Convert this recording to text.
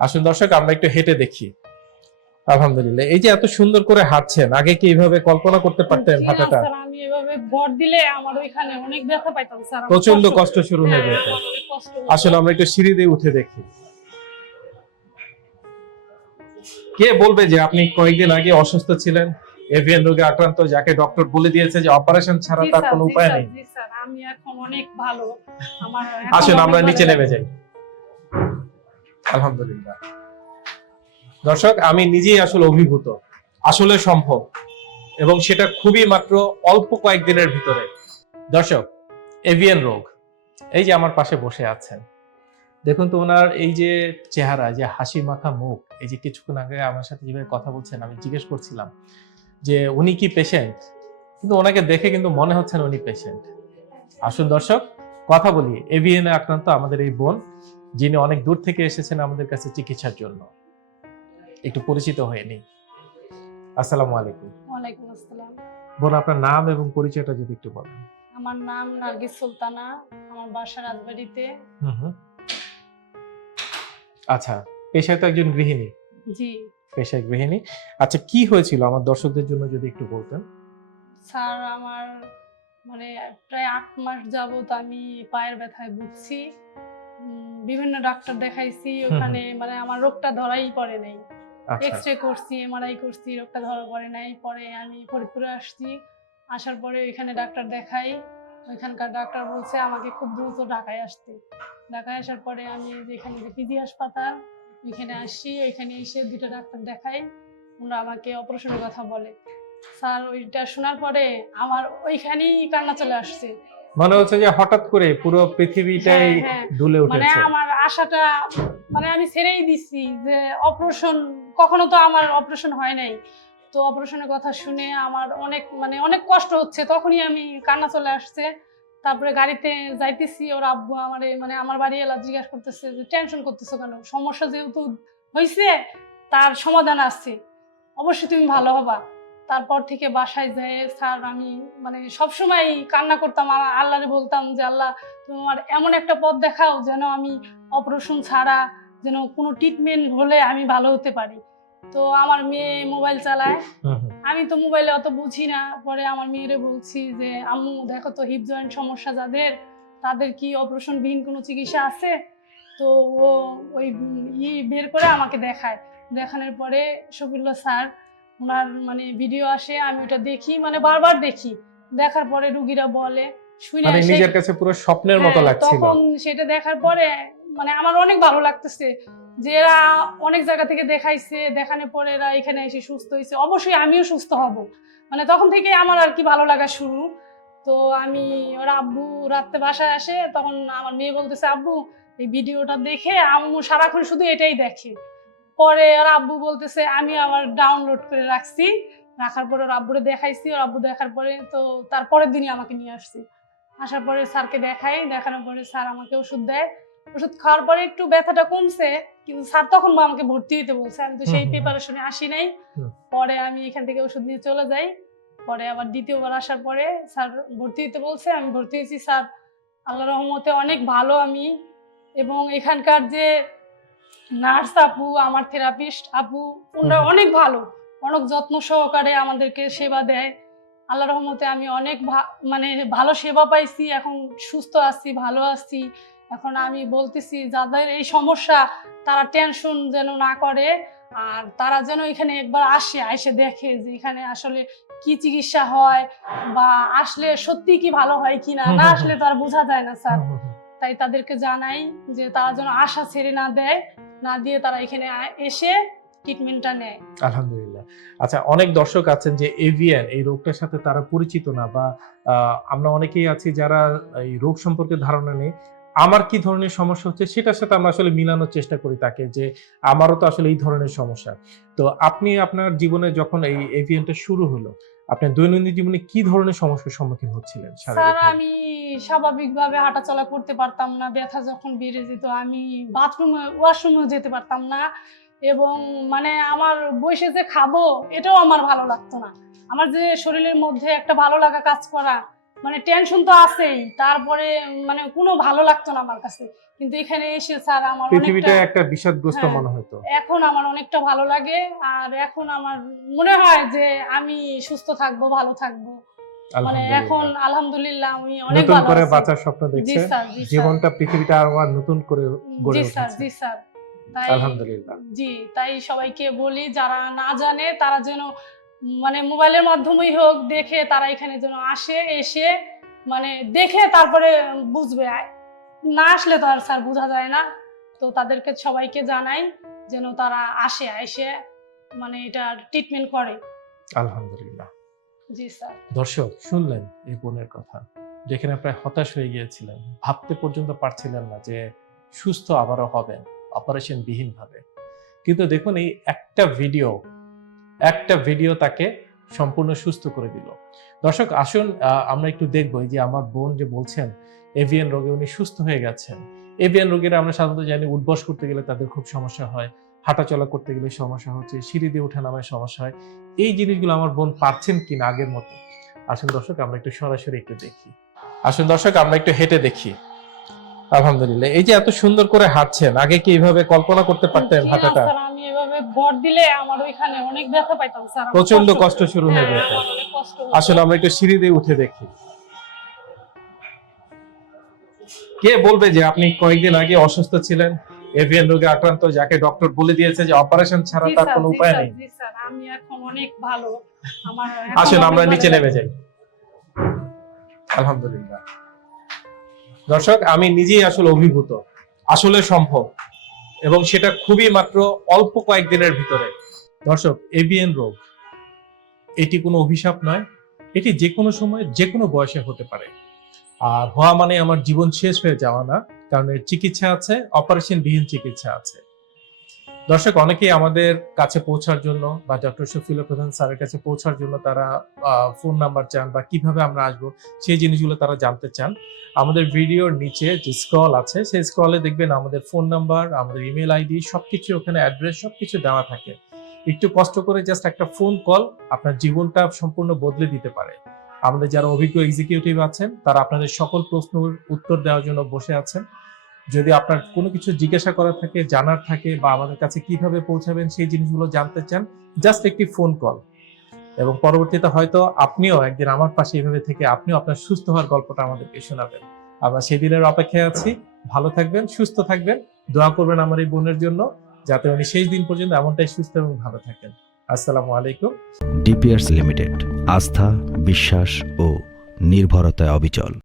আসুন দর্শক আমরা একটু হেঁটে দেখি। আলহামদুলিল্লাহ। এই যে এত সুন্দর করে হাঁটছেন আগে কি এইভাবে কল্পনা করতে পারতেন হাঁটাটা? আমি এভাবে ভর দিলে আমার ওইখানে অনেক ব্যথা পাইতাম স্যার আমার প্রচণ্ড কষ্ট- শুরু হয়ে হ্যাঁ, যেত কষ্ট হতো। আসলে আমরা একটু সিঁড়ি দিয়ে উঠে দেখি। কে বলবে যে আপনি কয়েকদিন আগে অসুস্থ ছিলেন? এভিএন রোগে আক্রান্ত যাকে ডক্টর বলে দিয়েছে যে অপারেশন ছাড়া জি তার স্যার, কোনো জি উপায় স্যার, নেই। জি স্যার, আমি এখন অনেক ভালো। আমার এখন আসুন অনেক আমরা ভালো। নিচে নেমে যাই। আলহামদুলিল্লাহ। দর্শক, আমি নিজেই আসলে অভিভূত। আসলে সম্ভব। এবং সেটা খুবই মাত্র অল্প কয়েকদিনের ভিতরে। দর্শক, এভিয়ান রোগ। এই যে আমার পাশে বসে আছেন। দেখুন তো ওনার এই যে চেহারা যে হাসি মাখা মুখ, এই যে কিছুক্ষণ আগে আমার সাথে যেভাবে কথা বলছেন, আমি জিজ্ঞেস করছিলাম যে উনি কি পেশেন্ট কিন্তু ওনাকে দেখে কিন্তু মনে হচ্ছে না উনি পেশেন্ট আসুন দর্শক, কথা বলি। এভিএন আক্রান্ত আমাদের এই বোন। যিনি অনেক দূর থেকে এসেছেন আমাদের কাছে চিকিৎসার জন্য। একটু পরিচিত হয়ে নিই আসসালামু আলাইকুম। ওয়ালাইকুম আসসালাম। বোন আপনার নাম এবং পরিচয়টা যদি একটু বলেন। আমার নাম নার্গিস সুলতানা। আমার বাসা রাজবাড়িতে। আচ্ছা পেশায় তো একজন গৃহিণী। জি। পেশায় গৃহিণী। আচ্ছা কি হয়েছিল আমার দর্শকদের জন্য যদি একটু বলতেন? স্যার আমার মানে প্রায় আট মাস যাবত আমি পায়ের ব্যথায় ভুগছি। বিভিন্ন ডাক্তার দেখাইছি ওখানে মানে আমার রোগটা ধরাই পড়ে নাই। আচ্ছা। এক্স রে করছি এমআরআই করছি রোগটা ধরা পড়ে নাই। পরে আমি ফরিদপুরে আসছি। আসার পরে ওইখানে ডাক্তার দেখাই। ওইখানকার ডাক্তার বলছে আমাকে খুব দ্রুত ঢাকায় আসতে। ঢাকায় আসার পরে আমি এই যে এখানে যে পিজি হাসপাতাল ওইখানে আসি। ওইখানে এসে দুটো ডাক্তার দেখাই। ওরা আমাকে অপারেশনের কথা বলে। স্যার ওইটা শোনার পরে আমার ওইখানেই কান্না চলে আসছে। মনে হচ্ছে যে হঠাৎ করে পুরো পৃথিবীটাই হ্যাঁ, হ্যাঁ। দুলে মানে আমার আশাটা মানে আমি ছেড়েই দিছি যে অপারেশন কখনো তো আমার অপারেশন হয় নাই। তো অপারেশনের কথা শুনে আমার অনেক মানে অনেক কষ্ট হচ্ছে। তখনই আমি কান্না চলে আসছে। তারপরে গাড়িতে যাইতেছি ওর আব্বু আমার মানে আমার বাড়ি এলা জিজ্ঞাসা করতেছে যে টেনশন করতেছো কেন? সমস্যা যেহেতু হয়েছে তার সমাধান আসছে অবশ্যই তুমি ভালো হবা। তারপর থেকে বাসায় যেয়ে স্যার আমি মানে সবসময় কান্না করতাম আর আল্লাহরে বলতাম যে আল্লাহ তুমি আমার এমন একটা পথ দেখাও যেন আমি অপারেশন ছাড়া যেন কোনো ট্রিটমেন্ট হলে আমি ভালো হতে পারি। তো আমার মেয়ে মোবাইল চালায়। আমি তো মোবাইলে অত বুঝি না। পরে আমার মেয়েরে বলছি যে আম্মু দেখো তো হিপ জয়েন্ট সমস্যা যাদের তাদের কি অপারেশন বিহীন কোনো চিকিৎসা আছে? তো ও ওই ই বের করে আমাকে দেখায়। দেখানোর পরে শফিউল্লাহ স্যার ওনার মানে ভিডিও আসে আমি ওটা দেখি মানে বারবার দেখি। দেখার পরে রুগীরা বলে শুনে মানে নিজের কাছে পুরো স্বপ্নের মতো হ্যাঁ, লাগছিল। তখন সেটা দেখার পরে মানে আমার অনেক ভালো লাগতেছে যে এরা অনেক জায়গা থেকে দেখাইছে দেখানোর পরে এরা এখানে এসে সুস্থ হয়েছে অবশ্যই আমিও সুস্থ হব। মানে তখন থেকে আমার আর কি ভালো লাগা শুরু। তো আমি ওরা আব্বু রাত্রে বাসায় আসে তখন আমার মেয়ে বলতেছে আব্বু এই ভিডিওটা দেখে আম্মু সারাক্ষণ শুধু এটাই দেখে। পরে ওর আব্বু বলতেছে আমি আবার ডাউনলোড করে রাখছি। রাখার পরে ওর আব্বুরে দেখাইছি ওর আব্বু দেখার পরে তো তারপরের দিনই আমাকে নিয়ে আসছি। আসার পরে স্যারকে দেখাই দেখানোর পরে স্যার আমাকে ওষুধ দেয়। ওষুধ খাওয়ার পরে একটু ব্যথাটা কমছে কিন্তু স্যার তখন আমাকে ভর্তি হতে বলছে। আমি তো সেই। প্রিপারেশনে আসি নাই। পরে আমি এখান থেকে ওষুধ নিয়ে চলে যাই। পরে আবার দ্বিতীয়বার আসার পরে স্যার ভর্তি হতে বলছে আমি ভর্তি হয়েছি স্যার। আল্লাহ রহমতে অনেক ভালো আমি এবং এখানকার যে নার্স আপু আমার থেরাপিস্ট আপু ওনারা অনেক ভালো। অনেক যত্ন সহকারে আমাদেরকে সেবা দেয়। আল্লাহ রহমতে আমি অনেক মানে ভালো সেবা পাইছি এখন সুস্থ আছি ভালো আছি। এখন আমি বলতেছি যাদের এই সমস্যা তারা টেনশন যেন না করে আর তারা যেন এখানে একবার আসে এসে দেখে যে এখানে আসলে কি চিকিৎসা হয় বা আসলে সত্যি কি ভালো হয় কি না না আসলে তো আর বোঝা যায় না স্যার। তাই তাদেরকে জানাই যে তারা যেন আশা ছেড়ে না দেয়। না দিয়ে তারা এখানে এসে ট্রিটমেন্টটা নেয়। আলহামদুলিল্লাহ। আচ্ছা অনেক দর্শক আছেন যে এভিয়ান এই রোগটার সাথে তারা পরিচিত না বা আমরা অনেকেই আছি যারা এই রোগ সম্পর্কে ধারণা নেই। আমার কি ধরনের সমস্যা হচ্ছে সেটার সাথে আমরা আসলে মিলানোর চেষ্টা করি তাকে যে আমারও তো আসলে এই ধরনের সমস্যা। তো আপনি আপনার জীবনে যখন এই এভিয়ানটা শুরু হলো আপনার দৈনন্দিন জীবনে কি ধরনের সমস্যার সম্মুখীন হচ্ছিলেন স্যার? আমি স্বাভাবিকভাবে হাঁটাচলা করতে পারতাম না ব্যথা যখন বেড়ে যেত আমি বাথরুম ওয়াশরুমেও যেতে পারতাম না এবং মানে আমার বসে যে খাব এটাও আমার ভালো লাগতো না আমার যে শরীরের মধ্যে একটা ভালো লাগা কাজ করা মানে টেনশন তো আছেই। তারপরে মানে কোনো ভালো লাগতো না আমার কাছে। কিন্তু এখানে এসে স্যার আমার পৃথিবীটা একটা বিষাদগ্রস্ত হ্যাঁ। মনে হতো। এখন আমার অনেকটা ভালো লাগে। আর এখন আমার মনে হয় যে আমি সুস্থ থাকব ভালো থাকব। মানে এখন আলহামদুলিল্লাহ আমি অনেক ভালো করে। বাঁচার স্বপ্ন দেখছে। জি স্যার। জীবনটা পৃথিবীটা আবার নতুন করে গড়ে জি স্যার জি স্যার। তাই আলহামদুলিল্লাহ। জি তাই সবাইকে বলি যারা না জানে তারা যেন মানে মোবাইলের মাধ্যমেই হোক দেখে তারা এখানে যেন আসে এসে মানে দেখে তারপরে বুঝবে। না আসলে তো আর স্যার বোঝা যায় না। তো তাদেরকে সবাইকে জানাই যেন তারা আসে এসে মানে এটা ট্রিটমেন্ট করে। আলহামদুলিল্লাহ। জি স্যার। দর্শক শুনলেন এই বোনের কথা। যেখানে প্রায় হতাশ হয়ে গিয়েছিলেন ভাবতে পর্যন্ত পারছিলেন না যে সুস্থ আবারও হবেন অপারেশন বিহীন ভাবে কিন্তু দেখুন এই একটা ভিডিও একটা ভিডিও তাকে সম্পূর্ণ সুস্থ করে দিল। দর্শক আসুন আমরা একটু দেখব এই যে আমার বোন যে বলছেন এভিয়ান রোগে উনি সুস্থ হয়ে গেছেন। এভিয়ান রোগীরা আমরা সাধারণত জানি উঠবস করতে গেলে তাদের খুব সমস্যা হয় হাঁটাচলা করতে গেলে সমস্যা হচ্ছে সিঁড়ি দিয়ে ওঠা নামায় সমস্যা হয়। এই জিনিসগুলো আমার বোন পারছেন কিনা আগের মতো? আসুন দর্শক আমরা একটু সরাসরি একটু দেখি। আসুন দর্শক আমরা একটু হেঁটে দেখি। আলহামদুলিল্লাহ এই যে এত সুন্দর করে হাঁটছেন আগে কি এইভাবে কল্পনা করতে পারতেন হাঁটাটা? ভর দিলে আমার ওইখানে অনেক ব্যথা পাইতাম স্যার প্রচণ্ড কষ্ট- শুরু হয়ে হ্যাঁ, যেত। আসলে আমরা একটু সিঁড়ি দিয়ে উঠে দেখি। কে বলবে যে আপনি কয়েকদিন আগে অসুস্থ ছিলেন এভিয়ান রোগে আক্রান্ত যাকে ডক্টর বলে দিয়েছে যে অপারেশন ছাড়া তার কোনো উপায় নেই। আমি এখন অনেক ভালো। আমার আসুন আমরা নিচে নেমে যাই। আলহামদুলিল্লাহ। দর্শক আমি নিজেই আসলে অভিভূত। আসলে সম্ভব। এবং সেটা খুবই মাত্র অল্প কয়েকদিনের ভিতরে। দর্শক এভিএন রোগ, এটি কোনো অভিশাপ নয়, এটি যে কোনো সময় যে কোনো বয়সে হতে পারে। আর হওয়া মানে আমার জীবন শেষ হয়ে যাওয়া না, কারণ এর চিকিৎসা আছে, অপারেশন বিহীন চিকিৎসা আছে। দর্শক, অনেকেই আমাদের কাছে পৌঁছার জন্য বা ডক্টর শফিল প্রধান স্যারের কাছে পৌঁছার জন্য তারা ফোন নাম্বার চান বা কীভাবে আমরা আসব, সেই জিনিসগুলো তারা জানতে চান। আমাদের ভিডিওর নিচে যে স্ক্রল আছে, সেই স্ক্রলে দেখবেন আমাদের ফোন নাম্বার আমাদের ইমেল আইডি সবকিছু ওখানে অ্যাড্রেস সবকিছু দেওয়া থাকে। একটু কষ্ট করে জাস্ট একটা ফোন কল আপনার জীবনটা সম্পূর্ণ বদলে দিতে পারে। আমাদের যারা অভিজ্ঞ এক্সিকিউটিভ আছেন, তারা আপনাদের সকল প্রশ্নের উত্তর দেওয়ার জন্য বসে আছেন। যদি আপনার কোনো কিছু জিজ্ঞাসা করার থাকে, জানার থাকে বা আমাদের কাছে কীভাবে পৌঁছাবেন সেই জিনিসগুলো জানতে চান জাস্ট একটি ফোন কল এবং পরবর্তীতে হয়তো আপনিও একদিন আমার পাশে এভাবে থেকে আপনিও আপনার সুস্থ হওয়ার গল্পটা আমাদেরকে শোনাবেন। আমরা সেই দিনের অপেক্ষায় আছি। ভালো থাকবেন, সুস্থ থাকবেন। দোয়া করবেন আমার এই বোনের জন্য, যাতে উনি শেষ দিন পর্যন্ত এমনটাই সুস্থ এবং ভালো থাকেন। আসসালামু আলাইকুম। ডিপিয়ার্স লিমিটেড আস্থা, বিশ্বাস ও নির্ভরতায় অবিচল।